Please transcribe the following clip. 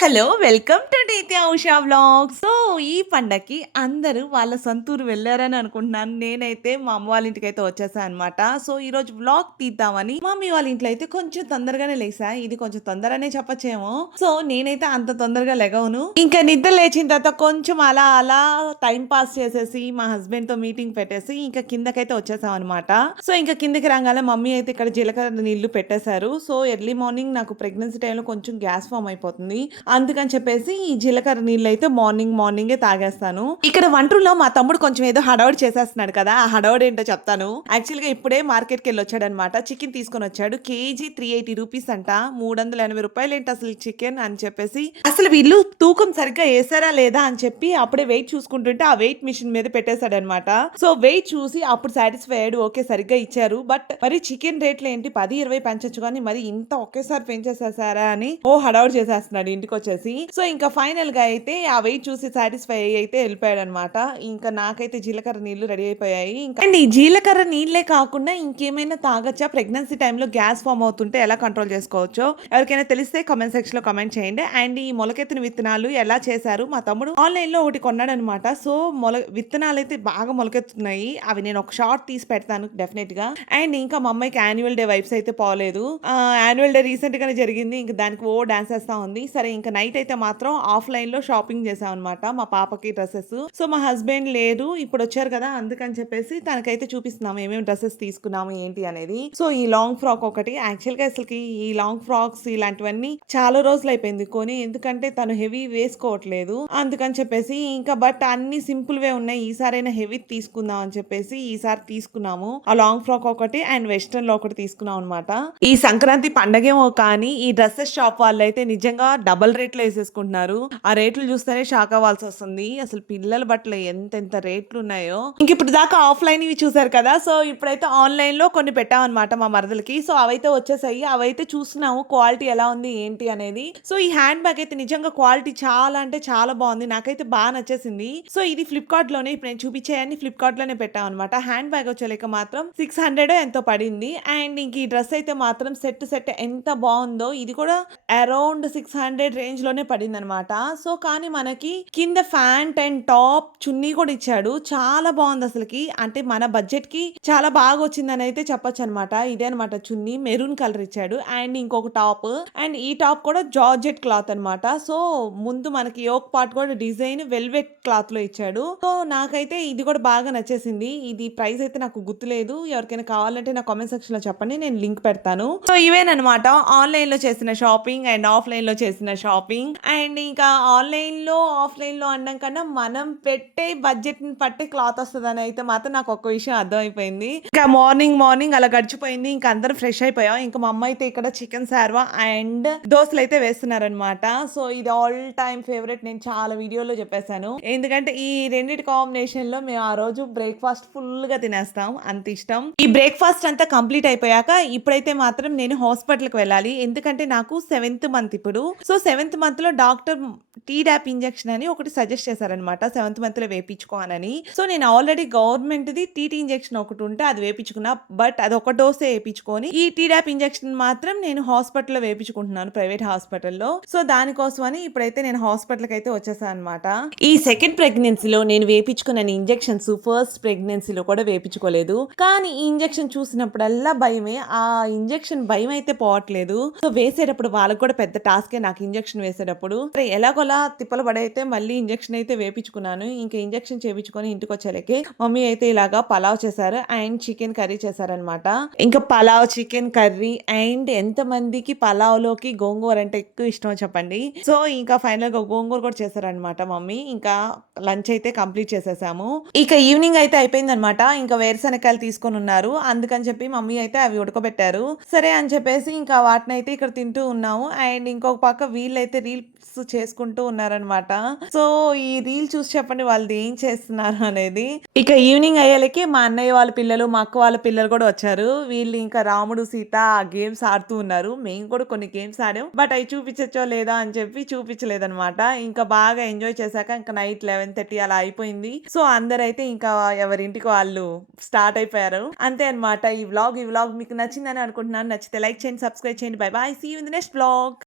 Hello! Welcome to నిత్య Usha vlogs. So, ఈ పండగకి అందరూ వాళ్ళ సొంతూరు వెళ్లారని అనుకుంటున్నాను. నేనైతే మా అమ్మ వాళ్ళ ఇంటికైతే వచ్చేసా అనమాట. సో, ఈరోజు వ్లాగ్ తీద్దామని మమ్మీ వాళ్ళ ఇంట్లో అయితే కొంచెం తొందరగానే లేసా. ఇది కొంచెం తొందరనే చెప్పచ్చేమో. సో, నేనైతే అంత తొందరగా లెగవను. ఇంకా నిద్ర లేచిన తర్వాత కొంచెం అలా అలా టైం పాస్ చేసేసి మా హస్బెండ్‌తో మీటింగ్ పెట్టేసి ఇంకా కిందకైతే వచ్చేసాం అనమాట. సో, ఇంకా కిందకి రాగానే మమ్మీ అయితే ఇక్కడ జీలకర్ర నీళ్లు పెట్టేశారు. సో, ఎర్లీ మార్నింగ్ నాకు ప్రెగ్నెన్సీ టైంలో కొంచెం గ్యాస్ ఫార్మ్ అయిపోతుంది. అందుకని చెప్పేసి ఈ జీలకర్ర నీళ్ళైతే మార్నింగే తాగేస్తాను. ఇక్కడ వంటలో మా తమ్ముడు కొంచెం ఏదో హడావుడి చేసేస్తున్నాడు కదా! ఆ హడావుడి ఏంటో చెప్తాను. యాక్చువల్‌గా ఇప్పుడే మార్కెట్‌కి వెళ్ళొచ్చాడనమాట. చికెన్ తీసుకొని వచ్చాడు. కేజీ 380 రూపీస్ అంట. ₹380 ఏంటి అసలు చికెన్ అని చెప్పేసి అసలు వీళ్ళు తూకం సరిగ్గా ఏసారా లేదా అని చెప్పి అప్పుడే వెయిట్ చూసుకుంటుంటే ఆ వెయిట్ మిషన్ మీద పెట్టేశాడనమాట. సో వెయిట్ చూసి అప్పుడు సాటిస్ఫై అయ్యాడు. ఓకే సరిగ్గా ఇచ్చారు. బట్ మరి చికెన్ రేట్లు ఏంటి 10, 20 పెంచొచ్చు కానీ మరి ఇంత ఒకేసారి పెంచేసేసారా అని హడావుడి చేసేస్తున్నాడు ఇంటికొచ్చేసి. సో ఇంకా ఫైనల్ గా అయితే ఆ వెయిట్ చూసి సాటిస్ఫై అయితే వెళ్ళిపోయాడు అనమాట. ఇంకా నాకైతే జీలకర్ర నీళ్లు రెడీ అయిపోయాయి. ఇంకా అండ్ ఈ జీలకర్ర నీళ్లే కాకుండా ఇంకేమైనా తాగొచ్చా? ప్రెగ్నెన్సీ టైంలో గ్యాస్ ఫామ్ అవుతుంటే ఎలా కంట్రోల్ చేసుకోవచ్చో ఎవరికైనా తెలిస్తే కామెంట్ సెక్షన్ లో కామెంట్ చేయండి. అండ్ ఈ మొలకెత్తిన విత్తనాలు ఎలా చేశారు? మా తమ్ముడు ఆన్లైన్ లో ఒకటి కొన్నాడు అనమాట. సో విత్తనాలు అయితే బాగా మొలకెత్తున్నాయి. అవి నేను ఒక షార్ట్ తీసి పెడతాను డెఫినెట్ గా. అండ్ ఇంకా మా అమ్మాయికి యాన్యువల్ డే వైబ్స్ అయితే పోలేదు. యాన్యువల్ డే రీసెంట్ గానే జరిగింది. ఇంకా దానికి డాన్స్ వేస్తా ఉంది. సరే ఇంకా నైట్ అయితే మాత్రం ఆఫ్లైన్ లో షాపింగ్ చేసాం అనమాట మా పాపకి డ్రెస్సెస్. సో మా హస్బెండ్ లేరు, ఇప్పుడు వచ్చారు కదా అందుకని చెప్పేసి తనకైతే చూపిస్తున్నాము ఏమేమి డ్రెస్సెస్ తీసుకున్నాము ఏంటి అనేది. సో ఈ లాంగ్ ఫ్రాక్ ఒకటి, యాక్చువల్ గా అసలుకి ఈ లాంగ్ ఫ్రాక్స్ ఇలాంటివన్నీ చాలా రోజులు అయిపోయింది కొని, ఎందుకంటే తను హెవీ వేసుకోవట్లేదు అందుకని చెప్పేసి. ఇంకా బట్ అన్ని సింపుల్ వే ఉన్నాయి, ఈసారైనా హెవీ తీసుకుందాం అని చెప్పేసి ఈసారి తీసుకున్నాము. ఆ లాంగ్ ఫ్రాక్ ఒకటి అండ్ వెస్టర్న్ లో ఒకటి తీసుకున్నాం అనమాట. ఈ సంక్రాంతి పండగేమో కానీ ఈ డ్రెస్సెస్ షాప్ వాళ్ళు అయితే నిజంగా డబల్ రేట్లు వేసేసుకుంటున్నారు. ఆ రేట్లు చూస్తేనే షాక్ అవ్వాల్సి వస్తుంది. అసలు పిల్లల బట్టలు ఎంత రేట్లు ఉన్నాయో. ఇంక ఇప్పుడు దాకా ఆఫ్లైన్ ఇవి చూసారు కదా, సో ఇప్పుడైతే ఆన్లైన్ లో కొన్ని పెట్టామన్నమాట మా మరదలకి. సో అవైతే వచ్చేసాయి, అవైతే చూస్తున్నాము క్వాలిటీ ఎలా ఉంది ఏంటి అనేది. సో ఈ హ్యాండ్ బ్యాగ్ అయితే నిజంగా క్వాలిటీ చాలా అంటే చాలా బాగుంది, నాకైతే బాగా నచ్చేసింది. సో ఇది ఫ్లిప్కార్ట్ లోనే ఇప్పుడు నేను చూపించేయన్ని ఫ్లిప్కార్ట్ లోనే పెట్టాం అనమాట. హ్యాండ్ బ్యాగ్ వచ్చేలేక మాత్రం 600 ఎంతో పడింది. అండ్ ఇంక ఈ డ్రెస్ అయితే మాత్రం సెట్ ఎంత బాగుందో, ఇది కూడా అరౌండ్ 600 రేంజ్ లోనే పడింది అనమాట. సో కానీ మనకి కింద ప్యాంట్ అండ్ టాప్ చున్నీ కూడా ఇచ్చాడు, చాలా బాగుంది అసలుకి. అంటే మన బడ్జెట్ కి చాలా బాగా వచ్చిందని అయితే చెప్పొచ్చు అనమాట. ఇదే అనమాట చున్నీ, మెరూన్ కలర్ ఇచ్చాడు. అండ్ ఇంకొక టాప్, అండ్ ఈ టాప్ కూడా జార్జెట్ క్లాత్ అనమాట. సో ముందు మనకి యోక్ పార్ట్ కూడా డిజైన్ వెల్వెట్ క్లాత్ లో ఇచ్చాడు. సో నాకైతే ఇది కూడా బాగా నచ్చేసింది. ఇది ప్రైస్ అయితే నాకు గుర్తులేదు, ఎవరికైనా కావాలంటే నా కామెంట్ సెక్షన్ లో చెప్పండి, నేను లింక్ పెడతాను. సో ఇవేనమాట ఆన్లైన్ లో చేసిన షాపింగ్ అండ్ ఆఫ్లైన్ లో చేసిన షాపింగ్. అండ్ ఇంకా ఆన్లైన్ లో ఆఫ్లైన్ లో అనడం కన్నా మనం పెట్టే బడ్జెట్ ని బట్టి క్లాత్ వస్తుందని అయితే మాత్రం నాకు ఒక విషయం అర్థమైపోయింది. ఇంకా మార్నింగ్ అలా గడిచిపోయింది. ఇంకా అందరం ఫ్రెష్ అయిపోయాం. ఇంకా మా అమ్మ అయితే ఇక్కడ చికెన్ సార్వా అండ్ దోశలు అయితే వేస్తున్నారనమాట. సో ఇది ఆల్ టైమ్ ఫేవరెట్, నేను చాలా వీడియోలో చెప్పేశాను. ఎందుకంటే ఈ రెండింటి కాంబినేషన్ లో మేము ఆ రోజు బ్రేక్ఫాస్ట్ ఫుల్ గా తినేస్తాం, అంత ఇష్టం. ఈ బ్రేక్ఫాస్ట్ అంతా కంప్లీట్ అయిపోయాక ఇప్పుడైతే మాత్రం నేను హాస్పిటల్ కి వెళ్ళాలి, ఎందుకంటే నాకు 7th మంత్ ఇప్పుడు. సో 7th మంత్ లో డాక్టర్ టీడాప్ ఇంజెక్షన్ అని ఒకటి సజెస్ట్ చేశారనమాట, 7th మంత్ లో వేయించుకోవాలని. సో నేను already government the TT injection ఒకటి ఉంటే అది వేయించుకున్నా, బట్ అది ఒక డోసే వేయించుకొని ఈ టీడాప్ ఇంజెక్షన్ మాత్రం నేను హాస్పిటల్లో వేయించుకుంటున్నాను, ప్రైవేట్ హాస్పిటల్లో. సో దానికోసం అని ఇప్పుడైతే నేను హాస్పిటల్కి అయితే వచ్చేసాను అనమాట. ఈ సెకండ్ ప్రెగ్నెన్సీలో నేను వేయించుకున్న ఇంజెక్షన్స్ ఫస్ట్ ప్రెగ్నెన్సీలో కూడా వేయించుకోలేదు, కానీ ఈ ఇంజెక్షన్ చూసినప్పుడల్లా భయమే. ఆ ఇంజెక్షన్ భయం అయితే పోవట్లేదు. సో వేసేటప్పుడు వాళ్ళకి కూడా పెద్ద టాస్కే నాకు ఇంజెక్షన్ వేసేటప్పుడు. ఎలాగోలా తిప్పలు పడైతే మళ్ళీ ఇంజెక్షన్ అయితే వేపించుకున్నాను. ఇంకా ఇంజెక్షన్ చేపించుకొని ఇంటికి వచ్చేలకి మమ్మీ అయితే ఇలాగా పలావ్ చేశారు అండ్ చికెన్ కర్రీ చేశారనమాట. ఇంకా పలావ్, చికెన్ కర్రీ అండ్ ఎంత మందికి పలావ్ లోకి గోంగూర అంటే ఎక్కువ ఇష్టం చెప్పండి. సో ఇంకా ఫైనల్ గా గోంగూర కూడా చేశారనమాట మమ్మీ. ఇంకా లంచ్ అయితే కంప్లీట్ చేసేసాము. ఇక ఈవినింగ్ అయితే అయిపోయింది అనమాట. ఇంకా వేరుశనకాయలు తీసుకొని ఉన్నారు, అందుకని చెప్పి మమ్మీ అయితే అవి ఉడకబెట్టారు. సరే అని చెప్పేసి ఇంకా వాటిని అయితే ఇక్కడ తింటూ ఉన్నాము. అండ్ ఇంకొక పక్క వీళ్ళైతే రీల్స్ చేసుకుంటూ ఉన్నారనమాట. సో ఈ రీల్ చూసి చెప్పండి వాళ్ళు ఏం చేస్తున్నారు అనేది. ఇక ఈవినింగ్ అయ్యేలకి మా అన్నయ్య వాళ్ళ పిల్లలు, మా అక్క వాళ్ళ పిల్లలు కూడా వచ్చారు. వీళ్ళు ఇంకా రాముడు సీత గేమ్స్ ఆడుతూ ఉన్నారు. మేము కూడా కొన్ని గేమ్స్ ఆడాం, బట్ అవి చూపించచ్చో లేదా అని చెప్పి చూపించలేదనమాట. ఇంకా బాగా ఎంజాయ్ చేశాక ఇంకా నైట్ 11:30 అలా అయిపోయింది. సో అందరైతే ఇంకా ఎవరింటికి వాళ్ళు స్టార్ట్ అయిపోయారు. అంతే అనమాట ఈ వ్లాగ్. మీకు నచ్చిందని అనుకుంటున్నాను. నచ్చితే లైక్ చేయండి, సబ్స్క్రైబ్ చేయండి. Bye bye, see you in the next vlog.